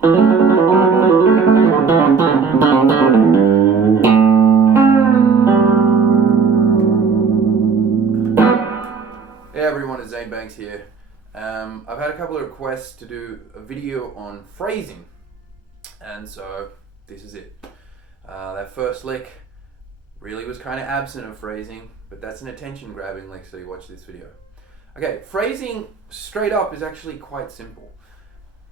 Hey everyone, it's Zane here. I've had a couple of requests to do a video on phrasing, and so this is it. That first lick really was kind of absent of phrasing, but that's an attention grabbing lick, so you watch this video. Okay, phrasing straight up is actually quite simple.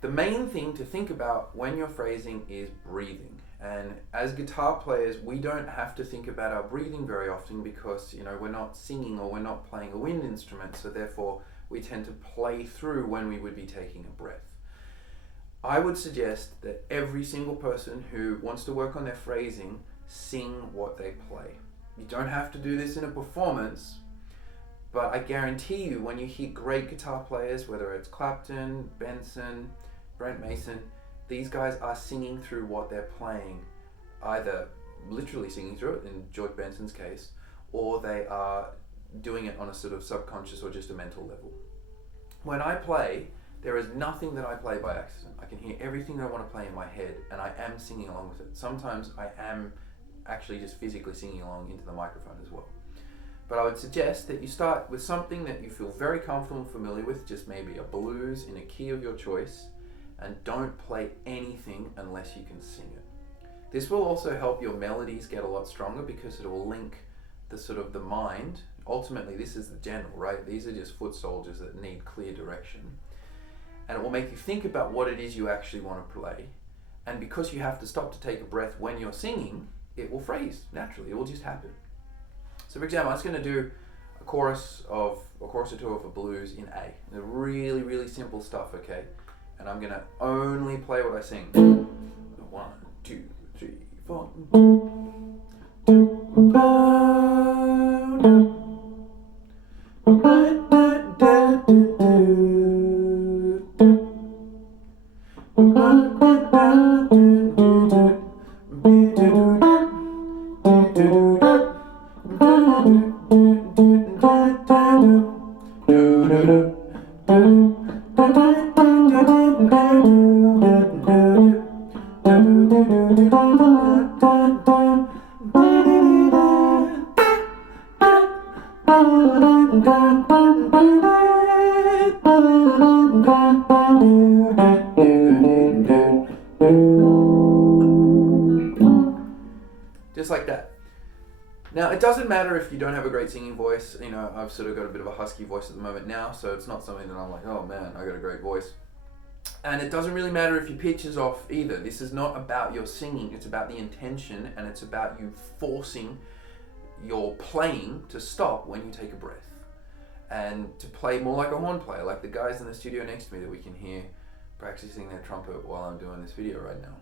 The main thing to think about when you're phrasing is breathing. And as guitar players, we don't have to think about our breathing very often because, we're not singing or we're not playing a wind instrument, so therefore we tend to play through when we would be taking a breath. I would suggest that every single person who wants to work on their phrasing sing what they play. You don't have to do this in a performance, but I guarantee you when you hear great guitar players, whether it's Clapton, Benson, Brent Mason, these guys are singing through what they're playing, either literally singing through it in George Benson's case, or they are doing it on a sort of subconscious or just a mental level. When I play, there is nothing that I play by accident. I can hear everything that I want to play in my head, and I am singing along with it. Sometimes I am actually just physically singing along into the microphone as well. But I would suggest that you start with something that you feel very comfortable and familiar with, just maybe a blues in a key of your choice, and don't play anything unless you can sing it. This will also help your melodies get a lot stronger because it will link the mind. Ultimately, this is the general, right? These are just foot soldiers that need clear direction. And it will make you think about what it is you actually want to play. And because you have to stop to take a breath when you're singing, it will phrase naturally. It will just happen. So for example, I'm just going to do a chorus or two of a blues in A. The really, really simple stuff, okay? And I'm going to only play what I sing. 1, 2, 3, 4. Just like that. Now, it doesn't matter if you don't have a great singing voice. I've sort of got a bit of a husky voice at the moment now, so it's not something that I'm like, oh man, I got a great voice. And it doesn't really matter if your pitch is off either. This is not about your singing, it's about the intention, and it's about you forcing your playing to stop when you take a breath. And to play more like a horn player, like the guys in the studio next to me that we can hear practicing their trumpet while I'm doing this video right now.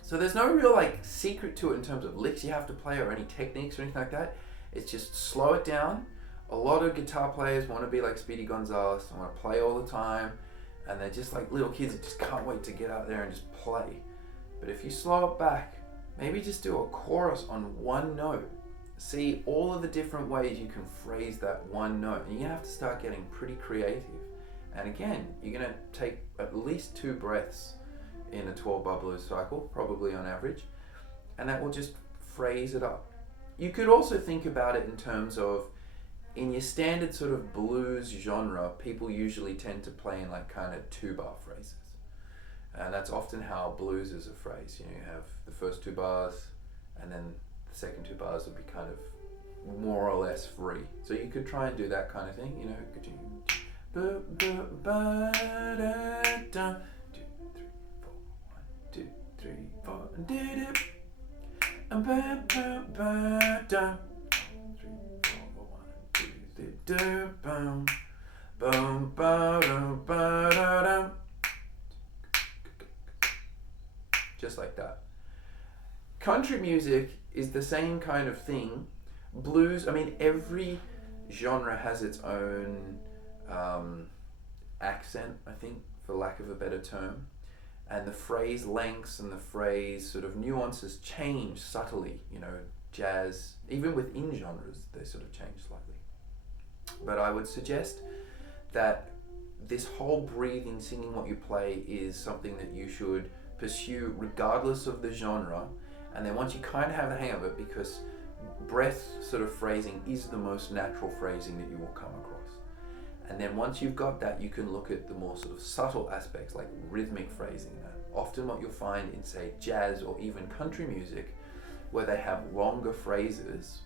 So there's no real secret to it in terms of licks you have to play or any techniques or anything like that. It's just slow it down. A lot of guitar players want to be like Speedy Gonzalez and want to play all the time, and they're just like little kids that just can't wait to get out there and just play. But if you slow it back, maybe just do a chorus on one note. See all of the different ways you can phrase that one note, and you have to start getting pretty creative. And again, you're going to take at least 2 breaths in a 12-bar blues cycle, probably on average, and that will just phrase it up. You could also think about it in terms of, in your standard sort of blues genre, people usually tend to play in kind of 2-bar phrases. And that's often how blues is a phrase. You have the first 2 bars, and then the second 2 bars would be kind of more or less free. So you could try and do that kind of thing, just like that. Country music is the same kind of thing. Blues, every genre has its own accent, I think, for lack of a better term. And the phrase lengths and the phrase sort of nuances change subtly. Jazz, even within genres, they sort of change slightly. But I would suggest that this whole breathing, singing what you play is something that you should pursue regardless of the genre. And then once you kind of have the hang of it, because breath sort of phrasing is the most natural phrasing that you will come across. And then once you've got that, you can look at the more sort of subtle aspects like rhythmic phrasing. Often what you'll find in, say, jazz or even country music, where they have longer phrases.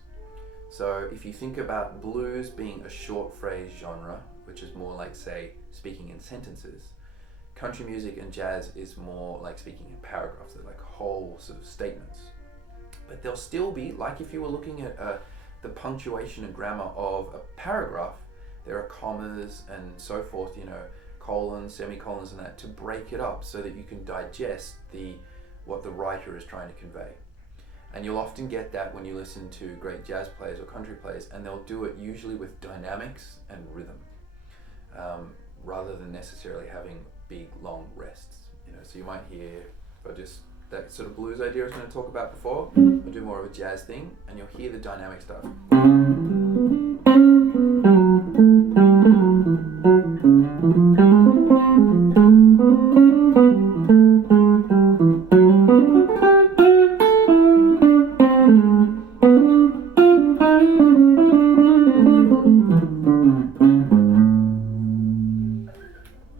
So if you think about blues being a short phrase genre, which is more like, say, speaking in sentences, country music and jazz is more like speaking in paragraphs. They're like whole sort of statements. But they'll still be, like if you were looking at the punctuation and grammar of a paragraph, there are commas and so forth, colons, semicolons and that, to break it up so that you can digest what the writer is trying to convey. And you'll often get that when you listen to great jazz players or country players, and they'll do it usually with dynamics and rhythm, rather than necessarily having big long rests. So you might hear, that sort of blues idea I was going to talk about before, I'll do more of a jazz thing, and you'll hear the dynamic stuff.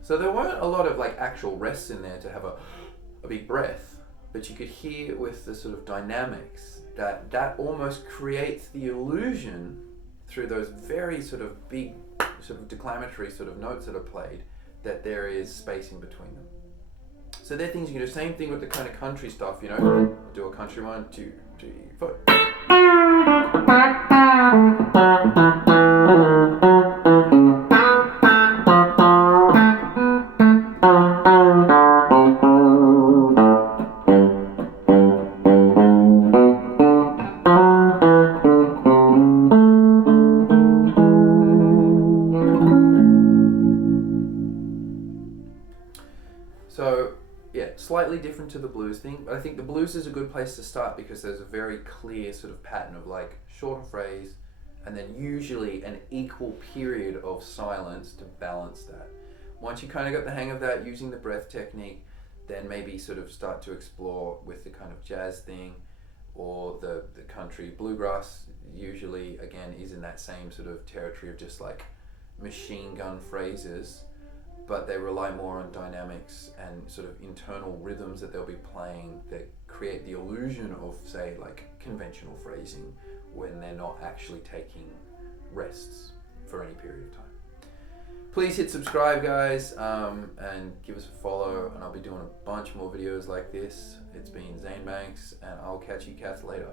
So there weren't a lot of like actual rests in there to have a big breath, but you could hear with the sort of dynamics that almost creates the illusion through those very sort of big sort of declamatory sort of notes that are played, that there is space in between them. So they're things you can do. Same thing with the kind of country stuff, I'll do a country 1, 2, 3, 4. So yeah, slightly different to the blues thing, but I think the blues is a good place to start because there's a very clear sort of pattern of like shorter phrase and then usually an equal period of silence to balance that. Once you kind of got the hang of that using the breath technique, then maybe sort of start to explore with the kind of jazz thing or the country. Bluegrass usually again is in that same sort of territory of just like machine gun phrases, but they rely more on dynamics and sort of internal rhythms that they'll be playing that create the illusion of, say, like conventional phrasing when they're not actually taking rests for any period of time. Please hit subscribe, guys, and give us a follow, and I'll be doing a bunch more videos like this. It's been Zane Banks, and I'll catch you cats later.